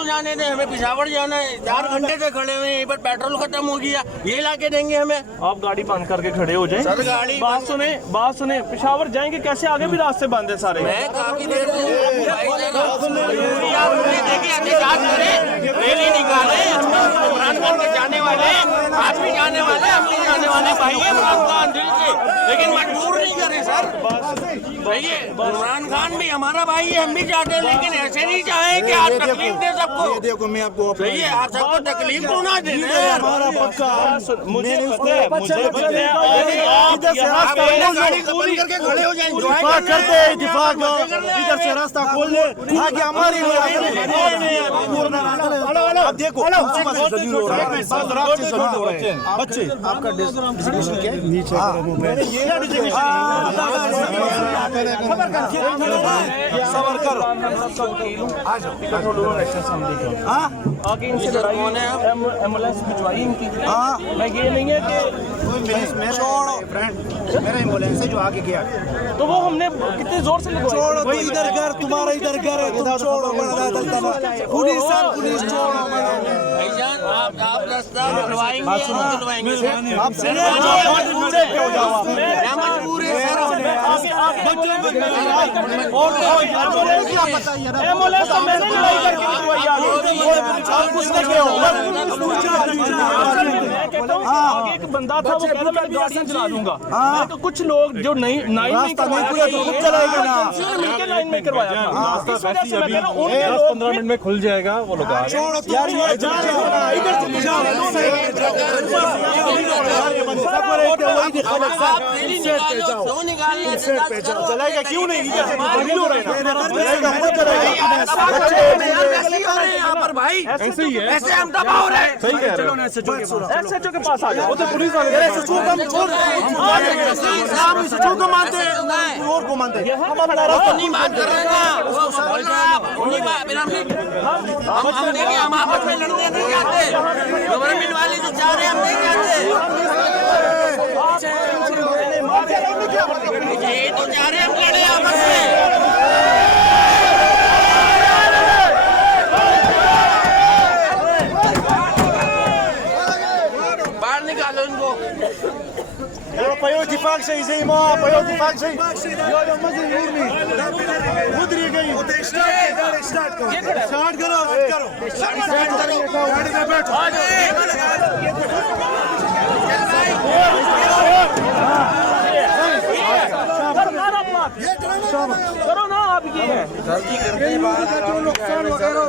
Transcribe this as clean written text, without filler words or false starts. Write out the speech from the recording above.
तो जाने दें, हमें पिशावर जाना है। 4 घंटे से खड़े हुए हैं, पर पेट्रोल खत्म हो गया, ये लाके देंगे हमें। आप गाड़ी बंद करके खड़े हो जाएं। सर गाड़ी बात सुने पिशावर जाएंगे कैसे? आगे भी रास्ते बंद है सारे। मैं काफी देर से रैली निकाले, इमरान खान के जाने वाले, आप भी जाने वाले, हम भी जाने वाले भाई है इमरान खान दिल से, लेकिन मजबूर नहीं करे सर भाई। इमरान खान भी हमारा भाई है, हम भी चाहते हैं, लेकिन ऐसे नहीं चाहे कि आप तकलीफ दे सबको। देखो मैं आपको सही है, आप सबको तकलीफ तो ना दे। हमारा पक्का मुझे पता है, मुझे पता है। गाड़ी को बंद करके खड़े हो जाएंगे, दिफा करते हैं, दिफा इधर से रास्ता खोल ले आगे हमारी आप देखो बच्चे आपका डिस्ट्रीब्यूशन क्या है? नीचे सबर करो आगे इनसे लड़ाई एम्बुलेंस भिजवाई इनकी। मैं ये नहीं है कि मेरा एम्बुलेंस है जो आगे गया, तो वो हमने कितने जोर से लगवाई। छोड़ो तो इधर घर तुम्हारा इधर घर है, छोड़ो पुलिस पुलिस छोड़ो भाईजान, आप रास्ता खुलवाएंगे, खुलवाएंगे मजबूर है सर। एम्बुलेंस तो मैंने लड़ाई करके भिजवाई आगे एक बंदा था, वो कहता मैं गाड़ी चला दूंगा। तो कुछ लोग जो नहीं लाइन में मिलकर लाइन में करवाया था, इस वजह से मैं कह रहा हूं 10-15 मिनट में खुल जाएगा। वो लोग यार चलाएगा क्यों नहीं? यहाँ पर भाई ऐसे ही है, ऐसे हम दबाव रहे। सही कह रहे हो। एसएचओ के पास आ जाओ, वो तो पुलिस वाले को मानते हैं और को मानते हैं। उन्हीं बात कर रहे हैं ना, उन्हीं बात हम देखिए, हम आपस में लड़ने नहीं जाते, गवर्नमेंट वाले जो चाह रहे हैं हम नहीं जाते, ये तो चाह रहे हम लड़े आपस में। बाहर निकालो इनको। Paiu de fax aí, Zé Imó, paiu de fax aí. Olha, mas é enorme. Udri गई. Start करो. Start करो. गाड़ी में बैठो. करो ना आप ये। नुकसान वगैरह